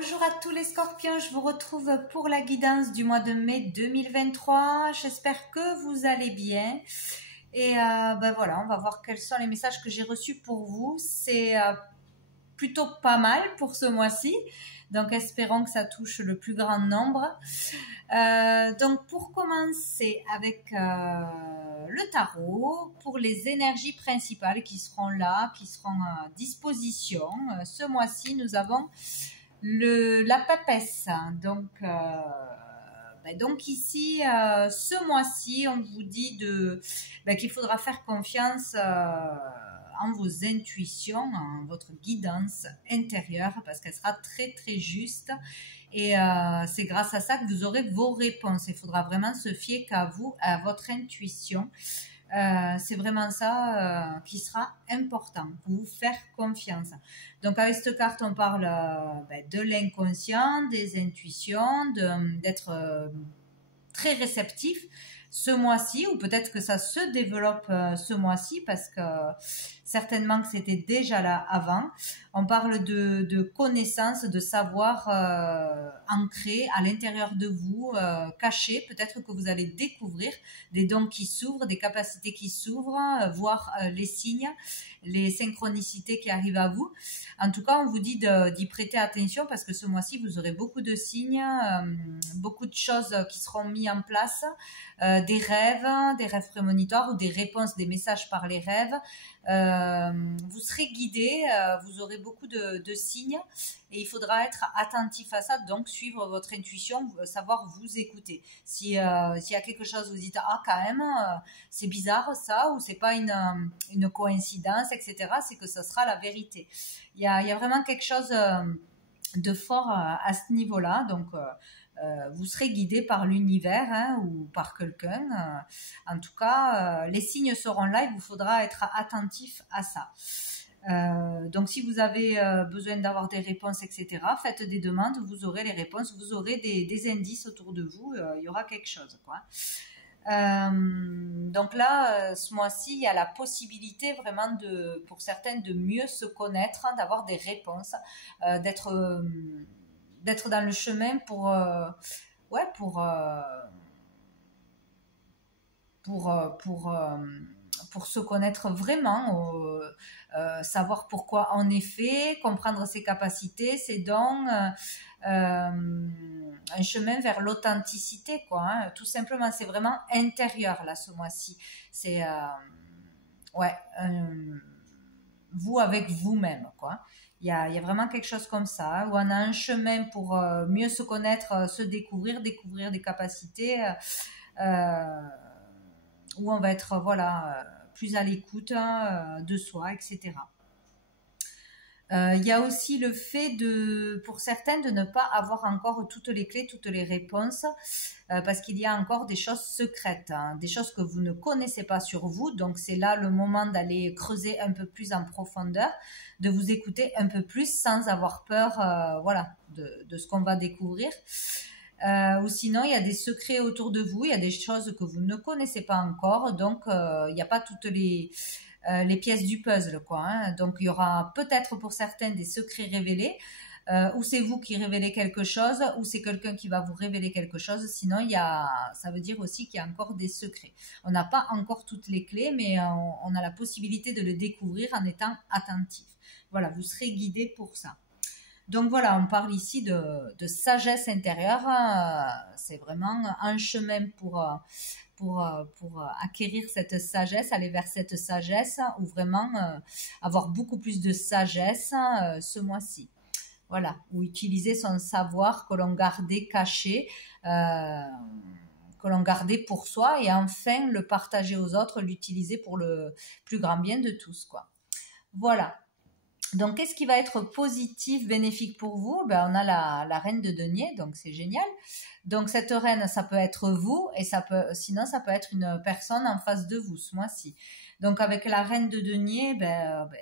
Bonjour à tous les scorpions, je vous retrouve pour la guidance du mois de mai 2023. J'espère que vous allez bien. Et voilà, on va voir quels sont les messages que j'ai reçus pour vous. C'est plutôt pas mal pour ce mois-ci. Donc espérons que ça touche le plus grand nombre. Donc pour commencer avec le tarot, pour les énergies principales qui seront là, qui seront à disposition. Ce mois-ci, nous avons la papesse. Donc ici, ce mois-ci, on vous dit qu'il faudra faire confiance en vos intuitions, en votre guidance intérieure, parce qu'elle sera très très juste. Et c'est grâce à ça que vous aurez vos réponses. Il faudra vraiment se fier qu'à vous, à votre intuition. C'est vraiment ça qui sera important, vous faire confiance. Donc avec cette carte, on parle de l'inconscient, des intuitions, d'être très réceptif ce mois-ci, ou peut-être que ça se développe ce mois-ci, parce que certainement que c'était déjà là avant. On parle de connaissances, de savoir ancré à l'intérieur de vous, caché. Peut-être que vous allez découvrir des dons qui s'ouvrent, des capacités qui s'ouvrent, voir les signes, les synchronicités qui arrivent à vous. En tout cas, on vous dit d'y prêter attention, parce que ce mois-ci, vous aurez beaucoup de signes, beaucoup de choses qui seront mises en place, des rêves prémonitoires ou des réponses, des messages par les rêves. Vous serez guidé, vous aurez beaucoup de signes, et il faudra être attentif à ça, donc suivre votre intuition, savoir vous écouter. S'il y a quelque chose, vous dites quand même c'est bizarre ça, ou c'est pas une coïncidence, etc., c'est que ça sera la vérité. Il y a vraiment quelque chose de fort à ce niveau-là. Donc vous serez guidé par l'univers, ou par quelqu'un. En tout cas, les signes seront là, il vous faudra être attentif à ça. Donc si vous avez besoin d'avoir des réponses, etc., faites des demandes, vous aurez les réponses, vous aurez des indices autour de vous, il y aura quelque chose, quoi. Donc là, ce mois-ci, il y a la possibilité vraiment pour certaines de mieux se connaître, d'avoir des réponses, d'être dans le chemin pour se connaître vraiment, savoir pourquoi on est fait, comprendre ses capacités, ses dons, un chemin vers l'authenticité, quoi. Tout simplement, c'est vraiment intérieur là ce mois-ci. C'est vous avec vous-même, quoi. Il y a vraiment quelque chose comme ça, où on a un chemin pour mieux se connaître, se découvrir des capacités, où on va être plus à l'écoute de soi, etc. Il y a aussi le fait pour certains, de ne pas avoir encore toutes les clés, toutes les réponses, parce qu'il y a encore des choses secrètes, des choses que vous ne connaissez pas sur vous. Donc c'est là le moment d'aller creuser un peu plus en profondeur, de vous écouter un peu plus sans avoir peur, de ce qu'on va découvrir. Ou sinon, il y a des secrets autour de vous, il y a des choses que vous ne connaissez pas encore, donc il n'y a pas toutes les pièces du puzzle, quoi. Donc il y aura peut-être pour certains des secrets révélés, ou c'est vous qui révélez quelque chose, ou c'est quelqu'un qui va vous révéler quelque chose. Sinon, ça veut dire aussi qu'il y a encore des secrets. On n'a pas encore toutes les clés, mais on a la possibilité de le découvrir en étant attentif. Voilà, vous serez guidé pour ça. Donc voilà, on parle ici de sagesse intérieure. C'est vraiment un chemin pour acquérir cette sagesse, aller vers cette sagesse, ou vraiment avoir beaucoup plus de sagesse ce mois-ci. Voilà, ou utiliser son savoir que l'on gardait caché, que l'on gardait pour soi, et enfin le partager aux autres, l'utiliser pour le plus grand bien de tous, quoi. Voilà. Donc, qu'est-ce qui va être positif, bénéfique pour vous? On a la reine de denier, donc c'est génial. Donc, cette reine, ça peut être vous, et sinon, ça peut être une personne en face de vous ce mois-ci. Donc, avec la reine de denier,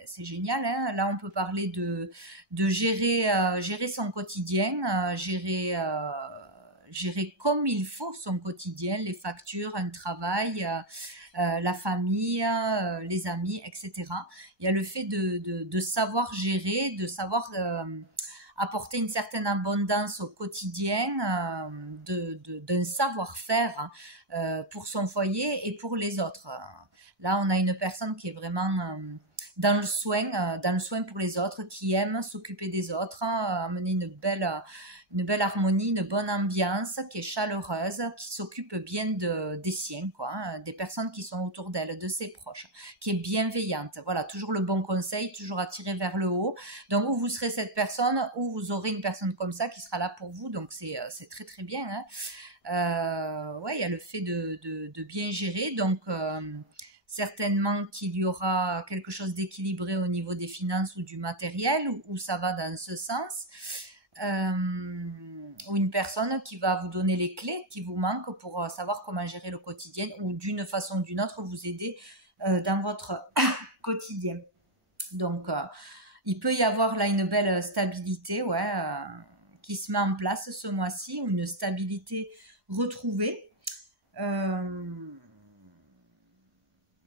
c'est génial, hein. Là, on peut parler de gérer son quotidien, gérer comme il faut son quotidien, les factures, un travail, la famille, les amis, etc. Il y a le fait de savoir gérer, de savoir apporter une certaine abondance au quotidien, d'un savoir-faire pour son foyer et pour les autres. Là, on a une personne qui est vraiment dans le soin pour les autres, qui aime s'occuper des autres, amener une belle harmonie, une bonne ambiance, qui est chaleureuse, qui s'occupe bien des siens, quoi, des personnes qui sont autour d'elle, de ses proches, qui est bienveillante. Voilà, toujours le bon conseil, toujours attiré vers le haut. Donc, où vous serez cette personne, ou vous aurez une personne comme ça qui sera là pour vous. Donc, c'est très très bien. Ouais, il y a le fait de bien gérer. Donc, certainement qu'il y aura quelque chose d'équilibré au niveau des finances ou du matériel, où ça va dans ce sens. Ou une personne qui va vous donner les clés qui vous manquent pour savoir comment gérer le quotidien, ou d'une façon ou d'une autre vous aider dans votre quotidien. Donc, il peut y avoir là une belle stabilité, ouais, qui se met en place ce mois-ci, ou une stabilité retrouvée.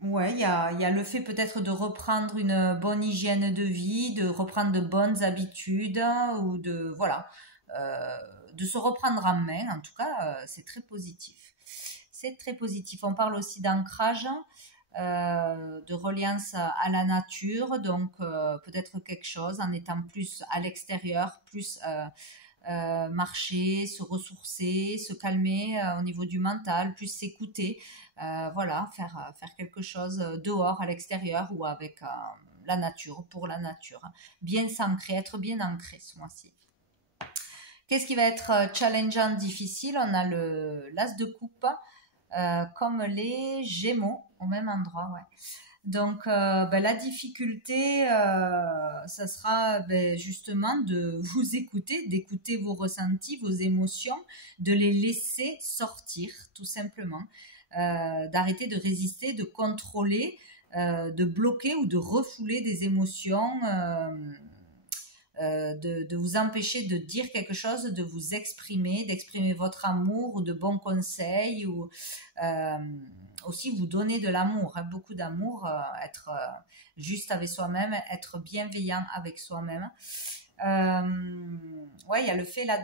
Ouais, il y a le fait peut-être de reprendre une bonne hygiène de vie, de reprendre de bonnes habitudes, ou de se reprendre en main. En tout cas, c'est très positif. C'est très positif. On parle aussi d'ancrage, de reliance à la nature, donc peut-être quelque chose en étant plus à l'extérieur, plus marcher, se ressourcer, se calmer au niveau du mental, plus s'écouter, voilà, faire quelque chose dehors, à l'extérieur, ou avec la nature, pour la nature. Bien s'ancrer, être bien ancré ce mois-ci. Qu'est-ce qui va être challengeant, difficile? On a l'as de coupe, comme les Gémeaux, au même endroit, ouais. Donc, la difficulté, ça sera justement de vous écouter, d'écouter vos ressentis, vos émotions, de les laisser sortir, tout simplement, d'arrêter de résister, de contrôler, de bloquer ou de refouler des émotions, de vous empêcher de dire quelque chose, de vous exprimer, d'exprimer votre amour, ou de bons conseils, ou aussi vous donner de l'amour, hein, beaucoup d'amour, être juste avec soi-même, être bienveillant avec soi-même. Ouais, il y a le fait là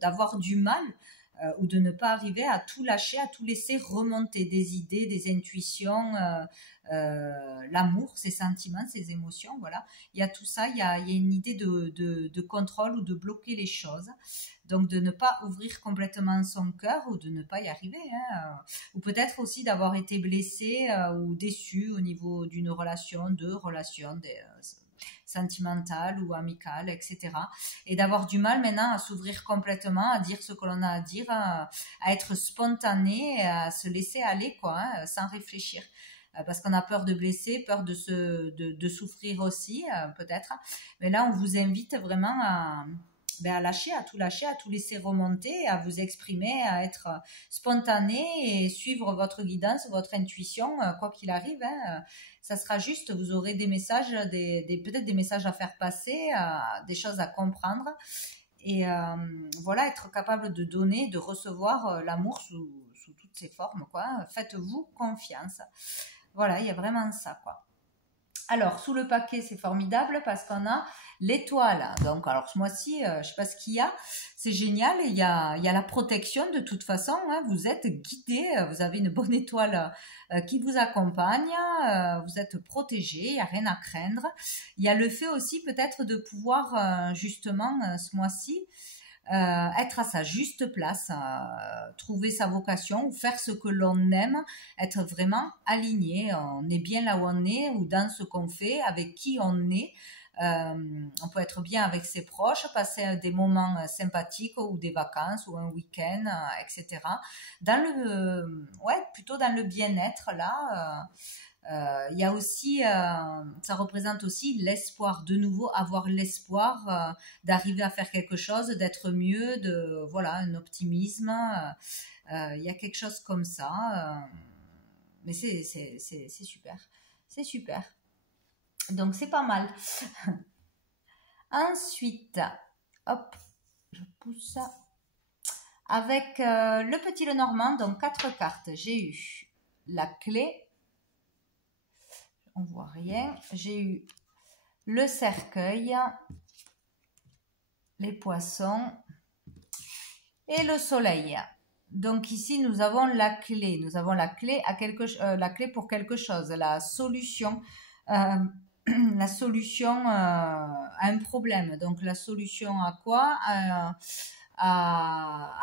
d'avoir du mal, ou de ne pas arriver à tout lâcher, à tout laisser remonter, des idées, des intuitions, l'amour, ses sentiments, ses émotions, voilà. Il y a tout ça, il y a une idée de contrôle, ou de bloquer les choses. Donc, de ne pas ouvrir complètement son cœur, ou de ne pas y arriver, hein. Ou peut-être aussi d'avoir été blessé ou déçu au niveau d'une relation, sentimentale ou amicale, etc. Et d'avoir du mal maintenant à s'ouvrir complètement, à dire ce que l'on a à dire, à être spontané, à se laisser aller, quoi, hein, sans réfléchir. Parce qu'on a peur de blesser, peur de souffrir aussi, peut-être. Mais là, on vous invite vraiment à lâcher, à tout laisser remonter, à vous exprimer, à être spontané et suivre votre guidance, votre intuition, quoi qu'il arrive, hein. Ça sera juste, vous aurez des messages, peut-être des messages à faire passer, des choses à comprendre. Et voilà, être capable de donner, de recevoir l'amour sous toutes ses formes, quoi. Faites-vous confiance. Voilà, il y a vraiment ça, quoi. Alors, sous le paquet, c'est formidable parce qu'on a l'étoile. Donc, alors ce mois-ci, je sais pas ce qu'il y a. C'est génial. Il y a la protection de toute façon, hein. Vous êtes guidé. Vous avez une bonne étoile qui vous accompagne. Vous êtes protégé. Il n'y a rien à craindre. Il y a le fait aussi peut-être de pouvoir justement ce mois-ci être à sa juste place, trouver sa vocation, ou faire ce que l'on aime, être vraiment aligné. On est bien là où on est, ou dans ce qu'on fait, avec qui on est. On peut être bien avec ses proches, passer des moments sympathiques, ou des vacances, ou un week-end, etc. Plutôt dans le bien-être là. Il y a aussi, ça représente aussi l'espoir, de nouveau avoir l'espoir d'arriver à faire quelque chose, d'être mieux, un optimisme. Il y a quelque chose comme ça, mais c'est super, c'est super. Donc c'est pas mal. Ensuite, hop, je pousse avec le petit Lenormand, donc 4 cartes. J'ai eu la clé. On voit rien. J'ai eu le cercueil, les poissons et le soleil. Donc ici, nous avons la clé. Nous avons la clé, la clé pour quelque chose, la solution, la solution à un problème. Donc la solution à quoi? À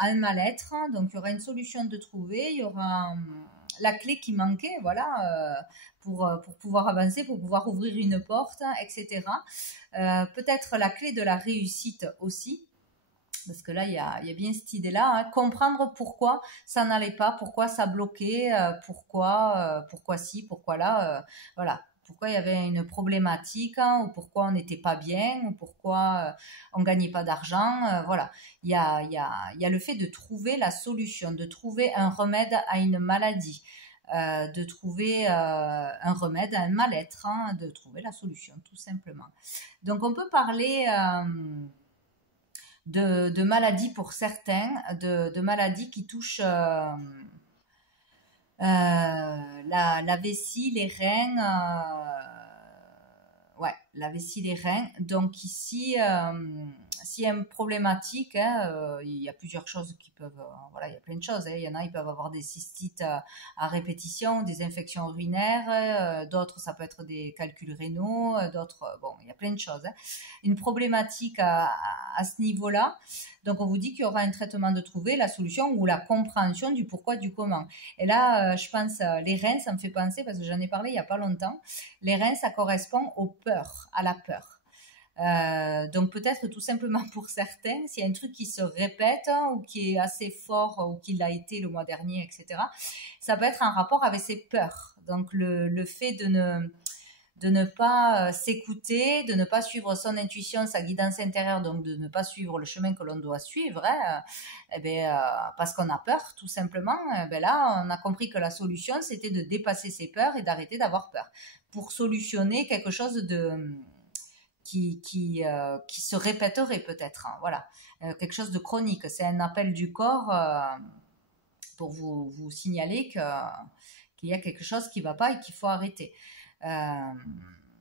un mal-être. Donc il y aura une solution de trouver, il y aura la clé qui manquait, voilà, pour pouvoir avancer, pour pouvoir ouvrir une porte, etc. Peut-être la clé de la réussite aussi. Parce que là, il y a bien cette idée-là, hein, comprendre pourquoi ça n'allait pas, pourquoi ça bloquait, pourquoi ci, pourquoi là, voilà, pourquoi il y avait une problématique, hein, ou pourquoi on n'était pas bien, ou pourquoi on gagnait pas d'argent, voilà. Il y a le fait de trouver la solution, de trouver un remède à une maladie. De trouver un remède à un mal-être, hein, de trouver la solution, tout simplement. Donc, on peut parler de maladies pour certains, de maladies qui touchent la vessie, les reins, ouais, la vessie, les reins. Donc ici, s'il y a une problématique, hein, il y a plusieurs choses qui peuvent, voilà, il y a plein de choses, hein. Il y en a, ils peuvent avoir des cystites à répétition, des infections urinaires, d'autres, ça peut être des calculs rénaux, d'autres, bon, il y a plein de choses, hein. Une problématique à ce niveau-là. Donc, on vous dit qu'il y aura un traitement de trouver, la solution ou la compréhension du pourquoi, du comment. Et là, je pense, les reins, ça me fait penser, parce que j'en ai parlé il n'y a pas longtemps, les reins, ça correspond aux peurs, à la peur. Donc peut-être tout simplement pour certains, s'il y a un truc qui se répète, hein, ou qui est assez fort, ou qui l'a été le mois dernier, etc., ça peut être en rapport avec ses peurs. Donc le fait de ne pas s'écouter, de ne pas suivre son intuition, sa guidance intérieure, donc de ne pas suivre le chemin que l'on doit suivre, hein, parce qu'on a peur, tout simplement. Là, on a compris que la solution, c'était de dépasser ses peurs et d'arrêter d'avoir peur pour solutionner quelque chose qui se répéterait peut-être, hein, voilà, quelque chose de chronique. C'est un appel du corps pour vous signaler qu'il y a quelque chose qui ne va pas et qu'il faut arrêter.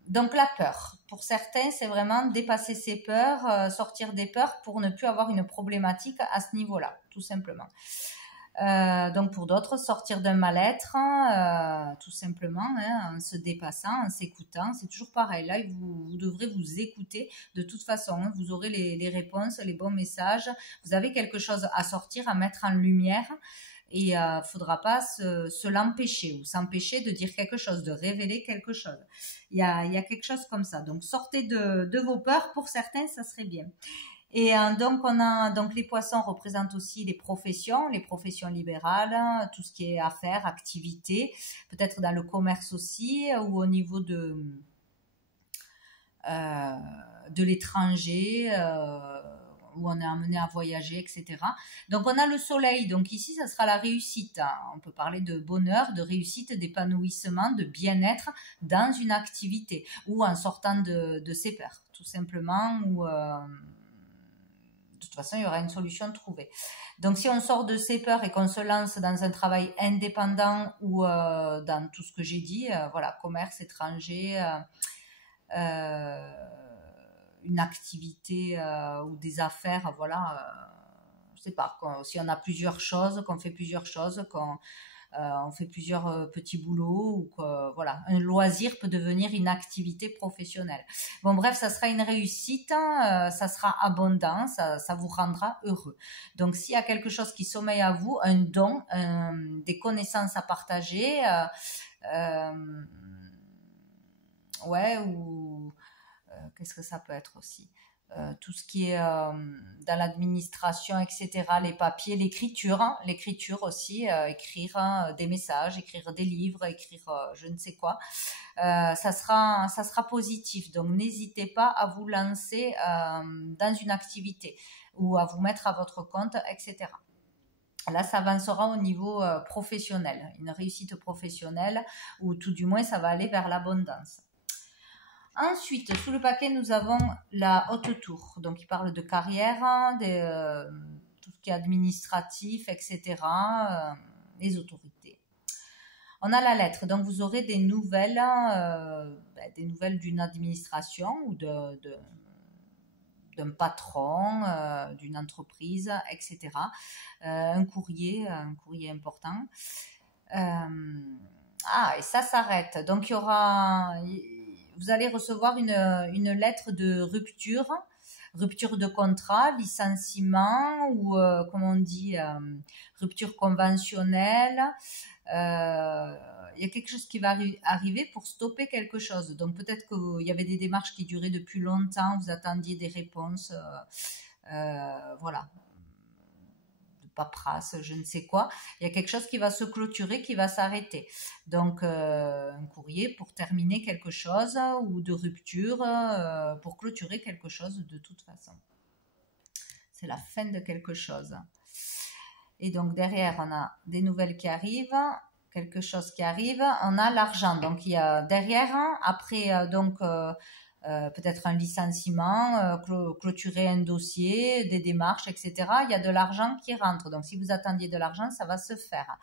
Donc la peur, pour certains, c'est vraiment dépasser ses peurs, sortir des peurs pour ne plus avoir une problématique à ce niveau-là, tout simplement. Donc pour d'autres, sortir d'un mal-être, tout simplement, hein, en se dépassant, en s'écoutant, c'est toujours pareil. Là, vous devrez vous écouter de toute façon, hein, vous aurez les réponses, les bons messages, vous avez quelque chose à sortir, à mettre en lumière, et il faudra pas se l'empêcher ou s'empêcher de dire quelque chose, de révéler quelque chose. Il y a quelque chose comme ça. Donc sortez de vos peurs, pour certains, ça serait bien. Et donc les poissons représentent aussi les professions libérales, tout ce qui est affaires, activités, peut-être dans le commerce aussi, ou au niveau de l'étranger, où on est amené à voyager, etc. Donc on a le soleil, donc ici ça sera la réussite. On peut parler de bonheur, de réussite, d'épanouissement, de bien-être dans une activité, ou en sortant de ses peurs, tout simplement, ou de toute façon, il y aura une solution trouvée. Donc, si on sort de ses peurs et qu'on se lance dans un travail indépendant ou dans tout ce que j'ai dit, voilà, commerce étranger, une activité ou des affaires, voilà, je sais pas, si on a plusieurs choses, qu'on fait plusieurs choses, on fait plusieurs petits boulots, ou que, voilà, un loisir peut devenir une activité professionnelle. Bon, bref, ça sera une réussite, hein, ça sera abondant, ça vous rendra heureux. Donc, s'il y a quelque chose qui sommeille à vous, un don, des connaissances à partager, ouais, ou qu'est-ce que ça peut être aussi? Tout ce qui est dans l'administration, etc., les papiers, l'écriture, hein, l'écriture aussi, écrire des messages, écrire des livres, écrire je ne sais quoi, ça sera positif. Donc n'hésitez pas à vous lancer dans une activité ou à vous mettre à votre compte, etc. Là, ça avancera au niveau professionnel, une réussite professionnelle, ou tout du moins, ça va aller vers l'abondance. Ensuite, sous le paquet, nous avons la haute tour. Donc, il parle de carrière, tout ce qui est administratif, etc., les autorités. On a la lettre. Donc, vous aurez des nouvelles d'une administration ou d'un patron, d'une entreprise, etc. Un courrier important. Et ça s'arrête. Donc, vous allez recevoir une lettre de rupture de contrat, licenciement ou, comme on dit, rupture conventionnelle. Il y a quelque chose qui va arriver pour stopper quelque chose. Donc peut-être qu'il y avait des démarches qui duraient depuis longtemps, vous attendiez des réponses, voilà, de paperasse, je ne sais quoi. Il y a quelque chose qui va se clôturer, qui va s'arrêter. Donc un courrier pour terminer quelque chose ou de rupture, pour clôturer quelque chose de toute façon. C'est la fin de quelque chose. Et donc derrière, on a des nouvelles qui arrivent, quelque chose qui arrive, on a l'argent. Donc il y a derrière, après peut-être un licenciement, clôturer un dossier, des démarches, etc. Il y a de l'argent qui rentre. Donc si vous attendiez de l'argent, ça va se faire.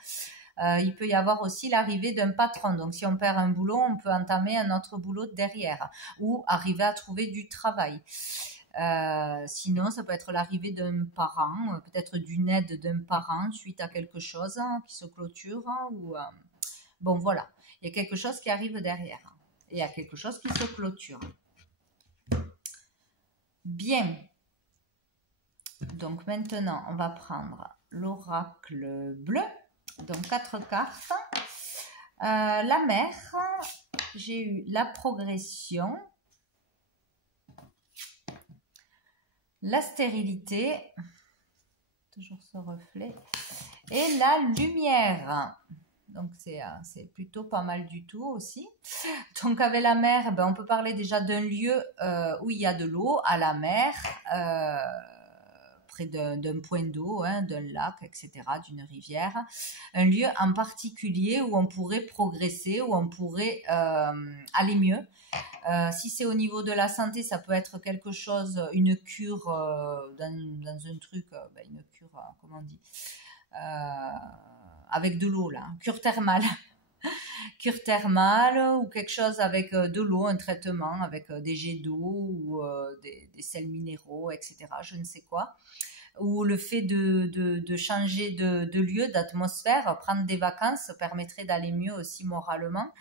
Il peut y avoir aussi l'arrivée d'un patron. Donc si on perd un boulot, on peut entamer un autre boulot derrière ou arriver à trouver du travail. Sinon, ça peut être l'arrivée d'un parent, peut-être d'une aide d'un parent suite à quelque chose qui se clôture. Bon, voilà, il y a quelque chose qui arrive derrière. Et il y a quelque chose qui se clôture. Bien. Donc maintenant, on va prendre l'oracle bleu. Donc 4 cartes. La mer, j'ai eu la progression, la stérilité, toujours ce reflet, et la lumière. Donc c'est plutôt pas mal du tout aussi. Donc avec la mer, on peut parler déjà d'un lieu où il y a de l'eau, à la mer, près d'un point d'eau, d'un lac, etc., d'une rivière. Un lieu en particulier où on pourrait progresser, où on pourrait aller mieux. Si c'est au niveau de la santé, ça peut être quelque chose, une cure dans un truc, une cure, comment on dit, avec de l'eau là, cure thermale. Cure thermale ou quelque chose avec de l'eau, un traitement avec des jets d'eau ou des sels minéraux, etc. Je ne sais quoi. Ou le fait de changer de lieu, d'atmosphère, prendre des vacances permettrait d'aller mieux aussi moralement.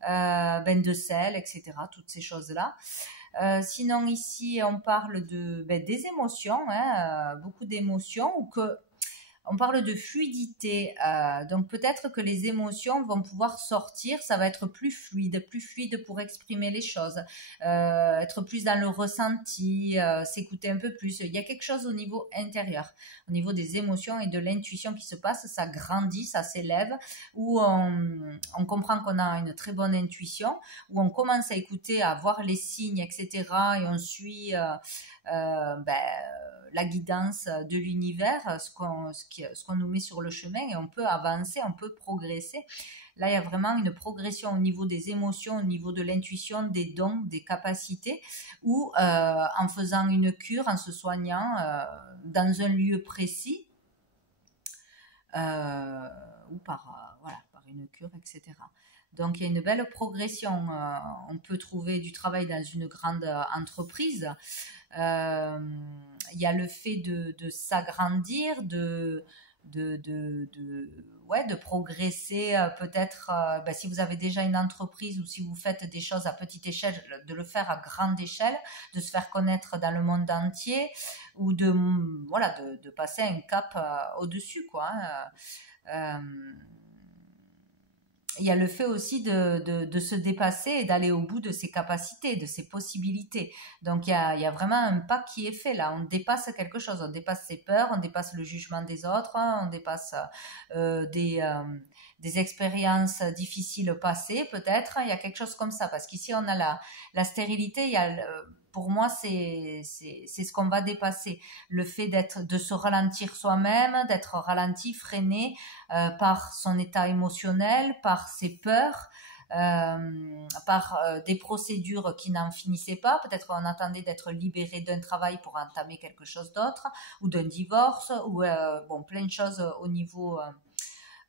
Bain de sel, etc. Toutes ces choses-là. Sinon ici, on parle des émotions, beaucoup d'émotions, ou que on parle de fluidité, donc peut-être que les émotions vont pouvoir sortir, ça va être plus fluide pour exprimer les choses, être plus dans le ressenti, s'écouter un peu plus. Il y a quelque chose au niveau intérieur, au niveau des émotions et de l'intuition qui se passe, ça grandit, ça s'élève, où on comprend qu'on a une très bonne intuition, où on commence à écouter, à voir les signes, etc. Et on suit la guidance de l'univers, ce qu'on nous met sur le chemin, et on peut avancer, on peut progresser. Là, il y a vraiment une progression au niveau des émotions, au niveau de l'intuition, des dons, des capacités, ou en faisant une cure, en se soignant dans un lieu précis, ou par une cure, etc. Donc, il y a une belle progression. On peut trouver du travail dans une grande entreprise. Il y a le fait de s'agrandir, de progresser, peut-être, si vous avez déjà une entreprise ou si vous faites des choses à petite échelle, de le faire à grande échelle, de se faire connaître dans le monde entier, ou de passer un cap au-dessus, quoi. Il y a le fait aussi de se dépasser et d'aller au bout de ses capacités, de ses possibilités. Donc il y a vraiment un pas qui est fait là. On dépasse quelque chose, on dépasse ses peurs, on dépasse le jugement des autres, on dépasse des expériences difficiles passées peut-être. Il y a quelque chose comme ça, parce qu'ici on a la stérilité. Il y a pour moi, c'est ce qu'on va dépasser. Le fait de se ralentir soi-même, d'être ralenti, freiné par son état émotionnel, par ses peurs, par des procédures qui n'en finissaient pas. Peut-être qu'on attendait d'être libéré d'un travail pour entamer quelque chose d'autre, ou d'un divorce, ou plein de choses au niveau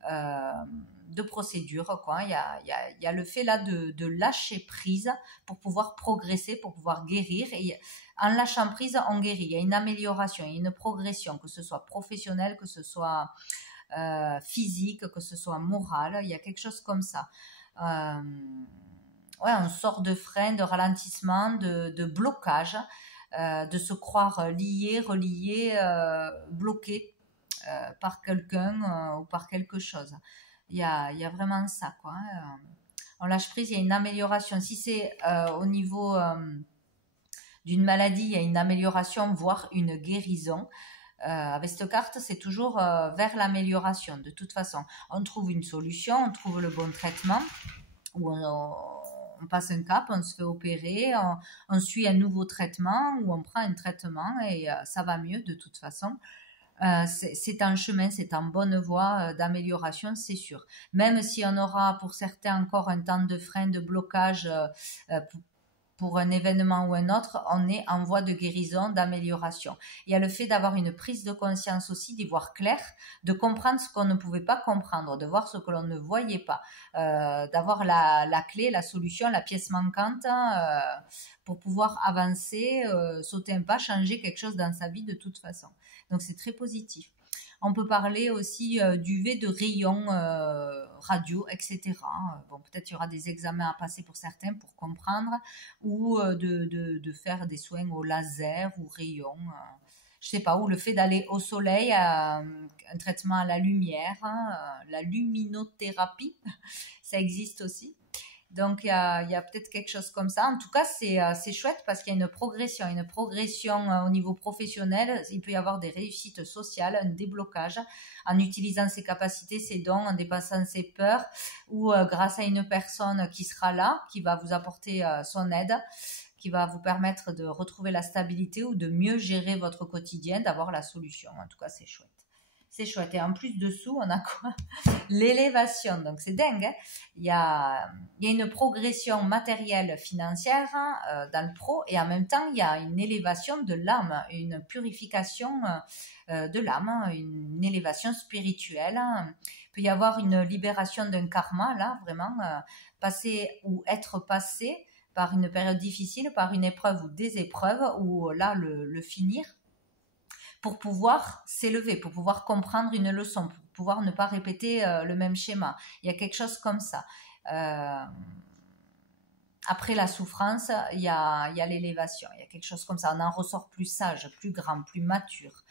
de procédure, quoi. Il y a le fait là de lâcher prise pour pouvoir progresser, pour pouvoir guérir. Et en lâchant prise, on guérit. Il y a une amélioration, il y a une progression, que ce soit professionnelle, que ce soit physique, que ce soit morale. Il y a quelque chose comme ça. Ouais, on sort de frein, de ralentissement, de blocage, de se croire lié, relié, bloqué par quelqu'un ou par quelque chose. Il y a vraiment ça, quoi. On lâche prise, il y a une amélioration. Si c'est au niveau d'une maladie, il y a une amélioration, voire une guérison. Avec cette carte, c'est toujours vers l'amélioration. De toute façon, on trouve une solution, on trouve le bon traitement, ou on passe un cap, on se fait opérer, on suit un nouveau traitement, ou on prend un traitement et ça va mieux de toute façon. C'est un chemin, c'est en bonne voie d'amélioration, c'est sûr. Même si on aura pour certains encore un temps de frein, de blocage pour un événement ou un autre, on est en voie de guérison, d'amélioration. Il y a le fait d'avoir une prise de conscience aussi, d'y voir clair, de comprendre ce qu'on ne pouvait pas comprendre, de voir ce que l'on ne voyait pas, d'avoir la clé, la solution, la pièce manquante pour pouvoir avancer, sauter un pas, changer quelque chose dans sa vie de toute façon. Donc c'est très positif. On peut parler aussi d'UV, de rayons radio, etc. Bon, peut-être il y aura des examens à passer pour certains pour comprendre, ou de faire des soins au laser ou rayons. Je sais pas, ou le fait d'aller au soleil, un traitement à la lumière, la luminothérapie, ça existe aussi. Donc, il y a peut-être quelque chose comme ça. En tout cas, c'est chouette parce qu'il y a une progression au niveau professionnel. Il peut y avoir des réussites sociales, un déblocage en utilisant ses capacités, ses dons, en dépassant ses peurs, ou grâce à une personne qui sera là, qui va vous apporter son aide, qui va vous permettre de retrouver la stabilité ou de mieux gérer votre quotidien, d'avoir la solution. En tout cas, c'est chouette. C'est chouette. Et en plus dessous, on a quoi? L'élévation. Donc, c'est dingue. Hein, il y a une progression matérielle, financière dans le pro. Et en même temps, il y a une élévation de l'âme, une purification de l'âme, une élévation spirituelle. Il peut y avoir une libération d'un karma, là, vraiment, passer ou être passé par une période difficile, par une épreuve ou des épreuves, ou là, le finir, pour pouvoir s'élever, pour pouvoir comprendre une leçon, pour pouvoir ne pas répéter le même schéma. Il y a quelque chose comme ça. Après la souffrance, il y a l'élévation. Il y a quelque chose comme ça. On en ressort plus sage, plus grand, plus mature.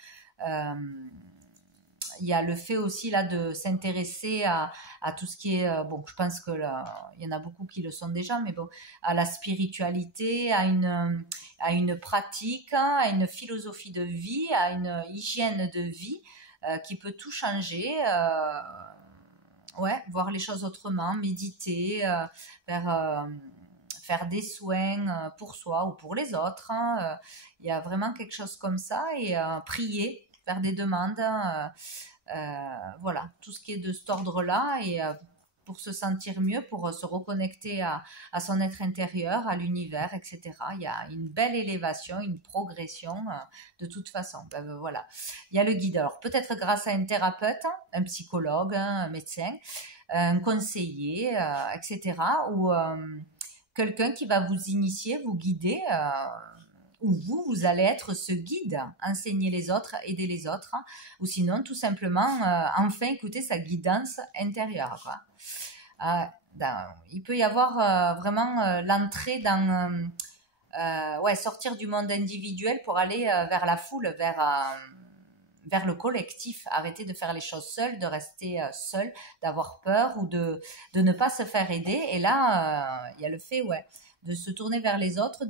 Il y a le fait aussi là de s'intéresser à tout ce qui est, bon, je pense que là, il y en a beaucoup qui le sont déjà, mais bon, à la spiritualité, à une pratique, à une philosophie de vie, à une hygiène de vie qui peut tout changer. Ouais, voir les choses autrement, méditer, faire des soins pour soi ou pour les autres. Il y a vraiment quelque chose comme ça, et prier, faire des demandes, voilà, tout ce qui est de cet ordre-là, et pour se sentir mieux, pour se reconnecter à son être intérieur, à l'univers, etc. Il y a une belle élévation, une progression de toute façon. Voilà. Il y a le guide. Alors peut-être grâce à un thérapeute, un psychologue, un médecin, un conseiller, etc. Ou quelqu'un qui va vous initier, vous guider, où vous allez être ce guide, enseigner les autres, aider les autres, ou sinon tout simplement enfin écouter sa guidance intérieure, quoi. Il peut y avoir vraiment l'entrée dans sortir du monde individuel pour aller vers la foule, vers le collectif, arrêter de faire les choses seul, de rester seul, d'avoir peur, ou de ne pas se faire aider. Et là, il y a le fait de se tourner vers les autres,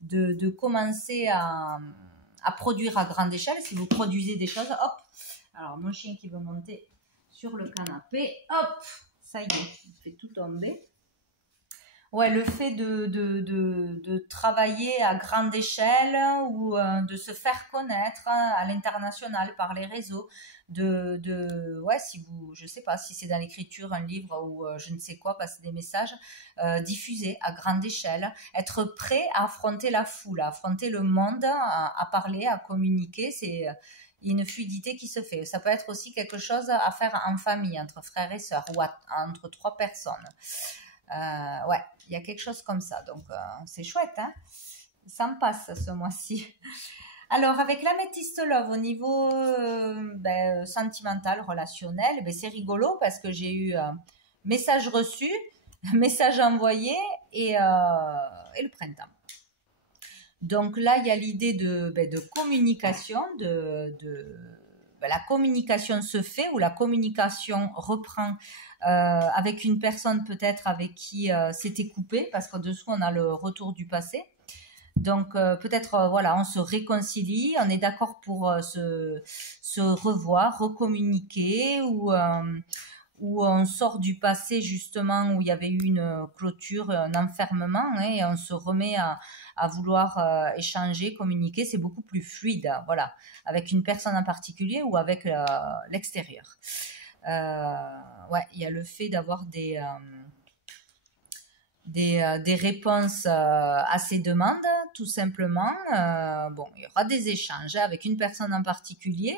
de commencer à produire à grande échelle. Si vous produisez des choses, hop, alors mon chien qui veut monter sur le canapé, hop, ça y est, il fait tout tomber. Ouais, le fait de travailler à grande échelle, ou de se faire connaître à l'international par les réseaux, si vous, je sais pas si c'est dans l'écriture, un livre, ou je ne sais quoi, passer des messages, diffuser à grande échelle, être prêt à affronter la foule, à affronter le monde, à parler, à communiquer. Il y a une fluidité qui se fait. Ça peut être aussi quelque chose à faire en famille, entre frères et sœurs, ou entre 3 personnes. Ouais, il y a quelque chose comme ça. Donc, c'est chouette, hein? Ça me passe ce mois-ci. Alors, avec l'améthyste love au niveau sentimental, relationnel, c'est rigolo parce que j'ai eu message reçu, message envoyé et le printemps. Donc là, il y a l'idée de communication, la communication se fait ou la communication reprend avec une personne peut-être avec qui c'était coupé parce qu'en dessous, on a le retour du passé. Donc peut-être voilà, on se réconcilie, on est d'accord pour se revoir, recommuniquer ou on sort du passé justement où il y avait eu une clôture, un enfermement, hein, et on se remet à vouloir échanger, communiquer. C'est beaucoup plus fluide, voilà, avec une personne en particulier ou avec l'extérieur. Ouais, il y a le fait d'avoir des réponses à ces demandes, tout simplement. Bon, il y aura des échanges avec une personne en particulier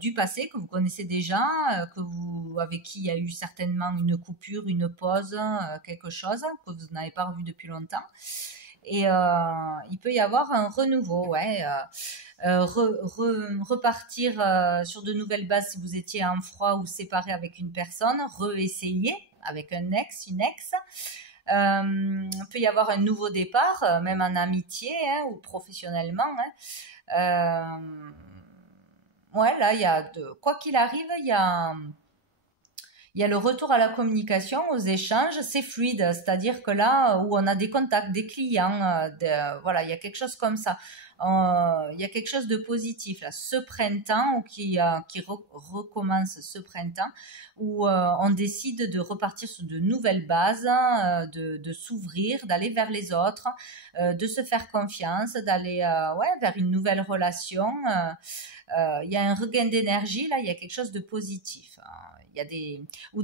du passé que vous connaissez déjà, avec qui il y a eu certainement une coupure, une pause, quelque chose que vous n'avez pas revu depuis longtemps. Et il peut y avoir un renouveau, ouais. Repartir sur de nouvelles bases si vous étiez en froid ou séparé avec une personne, réessayer avec un ex, une ex. Il peut y avoir un nouveau départ, même en amitié, hein, ou professionnellement. Hein. Ouais, là, il y a quoi qu'il arrive, il y a le retour à la communication, aux échanges, c'est fluide, c'est-à-dire que là où on a des contacts, des clients, voilà, il y a quelque chose comme ça. Il y a quelque chose de positif là, ce printemps ou qui recommence ce printemps où on décide de repartir sur de nouvelles bases, de s'ouvrir, d'aller vers les autres, de se faire confiance, d'aller vers une nouvelle relation. Il y a un regain d'énergie là, il y a quelque chose de positif. Il y a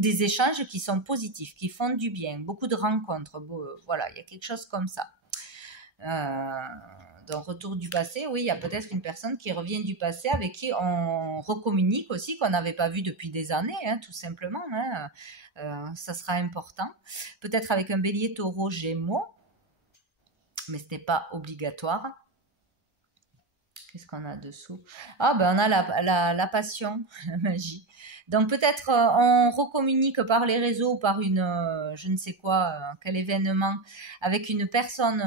des échanges qui sont positifs, qui font du bien, beaucoup de rencontres. Voilà, il y a quelque chose comme ça. Donc, retour du passé, oui, il y a peut-être une personne qui revient du passé avec qui on recommunique aussi, qu'on n'avait pas vu depuis des années, hein, tout simplement. Hein. Ça sera important. Peut-être avec un bélier, taureau, gémeaux, mais ce n'est pas obligatoire. Qu'est-ce qu'on a dessous? Ah, ben on a la passion, la magie. Donc peut-être on recommunique par les réseaux ou par je ne sais quoi, quel événement, avec une personne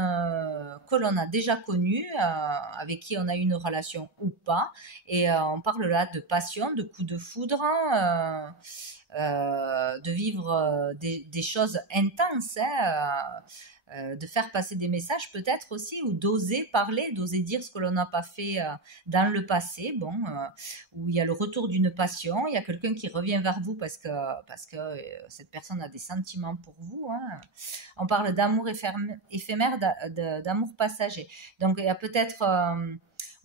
que l'on a déjà connue, avec qui on a eu une relation ou pas. Et on parle là de passion, de coup de foudre, de vivre des choses intenses, hein, de faire passer des messages peut-être aussi, ou d'oser parler, d'oser dire ce que l'on n'a pas fait dans le passé, où il y a le retour d'une passion, il y a quelqu'un qui revient vers vous parce que cette personne a des sentiments pour vous, hein. On parle d'amour éphémère, d'amour passager. Donc il y a peut-être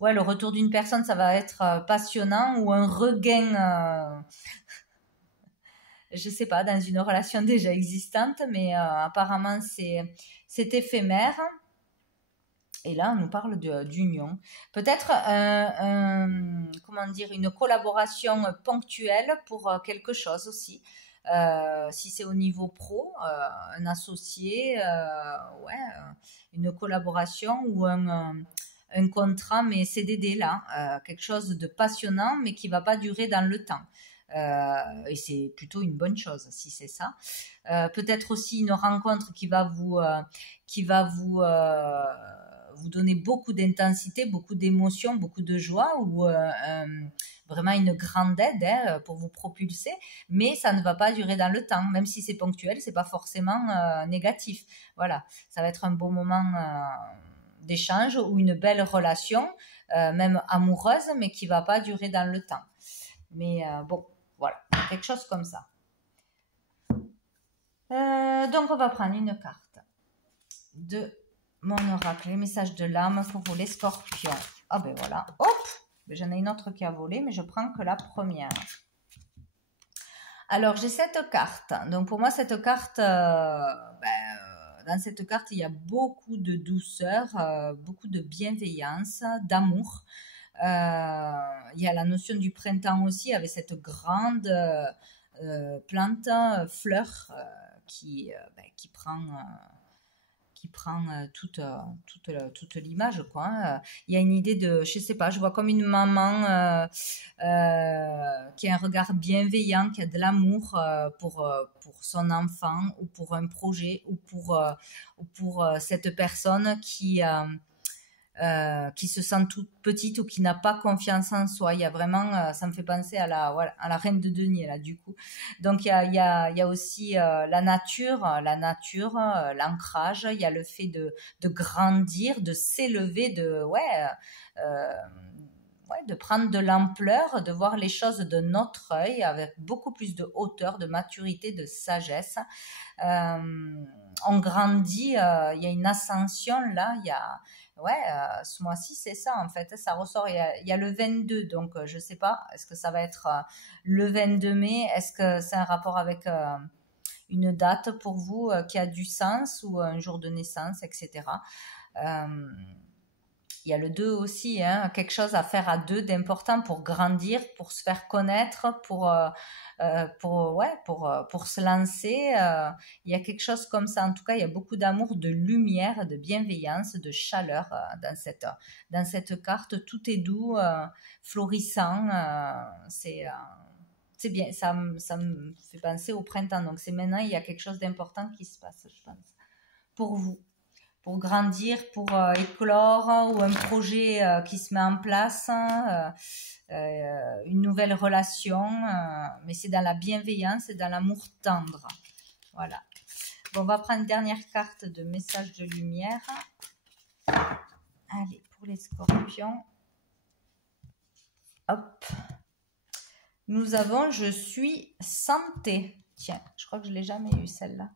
le retour d'une personne, ça va être passionnant, ou un regain je sais pas, dans une relation déjà existante, mais apparemment c'est éphémère. Et là, on nous parle d'union. Peut-être une collaboration ponctuelle pour quelque chose aussi. Si c'est au niveau pro, un associé, une collaboration ou un contrat, mais CDD là, quelque chose de passionnant, mais qui va pas durer dans le temps. Et c'est plutôt une bonne chose si c'est ça. Peut-être aussi une rencontre qui va vous donner beaucoup d'intensité, beaucoup d'émotions, beaucoup de joie, ou vraiment une grande aide, hein, pour vous propulser, mais ça ne va pas durer dans le temps, même si c'est ponctuel, c'est pas forcément négatif. Voilà, ça va être un beau moment d'échange ou une belle relation, même amoureuse, mais qui va pas durer dans le temps. Mais voilà, quelque chose comme ça. Donc on va prendre une carte de mon oracle, les messages de l'âme pour vous les scorpions. Ah ben voilà, hop, j'en ai une autre qui a volé, mais je prends que la première. Alors j'ai cette carte, donc pour moi cette carte, dans cette carte il y a beaucoup de douceur, beaucoup de bienveillance, d'amour. Il y a la notion du printemps aussi, avec cette grande plante, fleur, qui prend toute l'image, quoi. Il y a une idée de, je sais pas, je vois comme une maman qui a un regard bienveillant, qui a de l'amour pour son enfant, ou pour un projet, ou pour cette personne qui se sent toute petite ou qui n'a pas confiance en soi. Il y a vraiment, ça me fait penser à la reine de denier, là, du coup. Donc, il y a aussi la nature, l'ancrage, il y a le fait de grandir, de s'élever, de prendre de l'ampleur, de voir les choses de notre œil, avec beaucoup plus de hauteur, de maturité, de sagesse. On grandit, il y a une ascension là, ce mois-ci c'est ça en fait, ça ressort, il y a le 22, donc je sais pas, est-ce que ça va être le 22 mai, est-ce que c'est un rapport avec une date pour vous qui a du sens, ou un jour de naissance, etc. Il y a le 2 aussi, hein, quelque chose à faire à deux d'important pour grandir, pour se faire connaître, pour se lancer. Il y a quelque chose comme ça. En tout cas, il y a beaucoup d'amour, de lumière, de bienveillance, de chaleur dans cette carte. Tout est doux, florissant. C'est bien. Ça me fait penser au printemps. Donc, c'est maintenant, il y a quelque chose d'important qui se passe, je pense, pour vous. Pour grandir, pour éclore, ou un projet qui se met en place, une nouvelle relation, mais c'est dans la bienveillance et dans l'amour tendre. Voilà. Bon, on va prendre une dernière carte de message de lumière. Allez, pour les scorpions. Hop. Nous avons « Je suis santé ». Tiens, je crois que je ne l'ai jamais eu celle-là.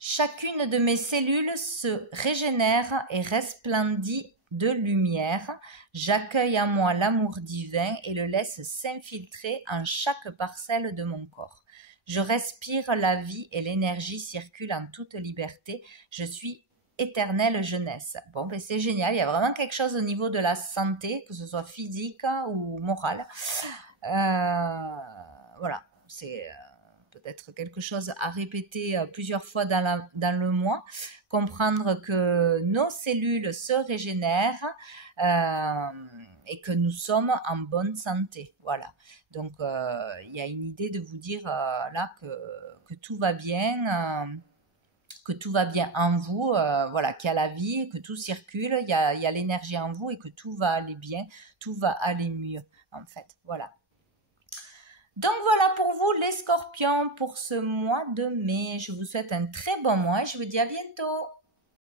Chacune de mes cellules se régénère et resplendit de lumière. J'accueille en moi l'amour divin et le laisse s'infiltrer en chaque parcelle de mon corps. Je respire la vie et l'énergie circule en toute liberté. Je suis éternelle jeunesse. Bon, ben c'est génial. Il y a vraiment quelque chose au niveau de la santé, que ce soit physique ou morale. Voilà, c'est peut-être quelque chose à répéter plusieurs fois dans le mois, comprendre que nos cellules se régénèrent et que nous sommes en bonne santé. Voilà. Donc, il y a une idée de vous dire là que tout va bien, que tout va bien en vous, voilà, qu'il y a la vie, que tout circule, il y a l'énergie en vous et que tout va aller bien, tout va aller mieux, en fait. Voilà. Donc voilà pour vous les scorpions pour ce mois de mai. Je vous souhaite un très bon mois et je vous dis à bientôt.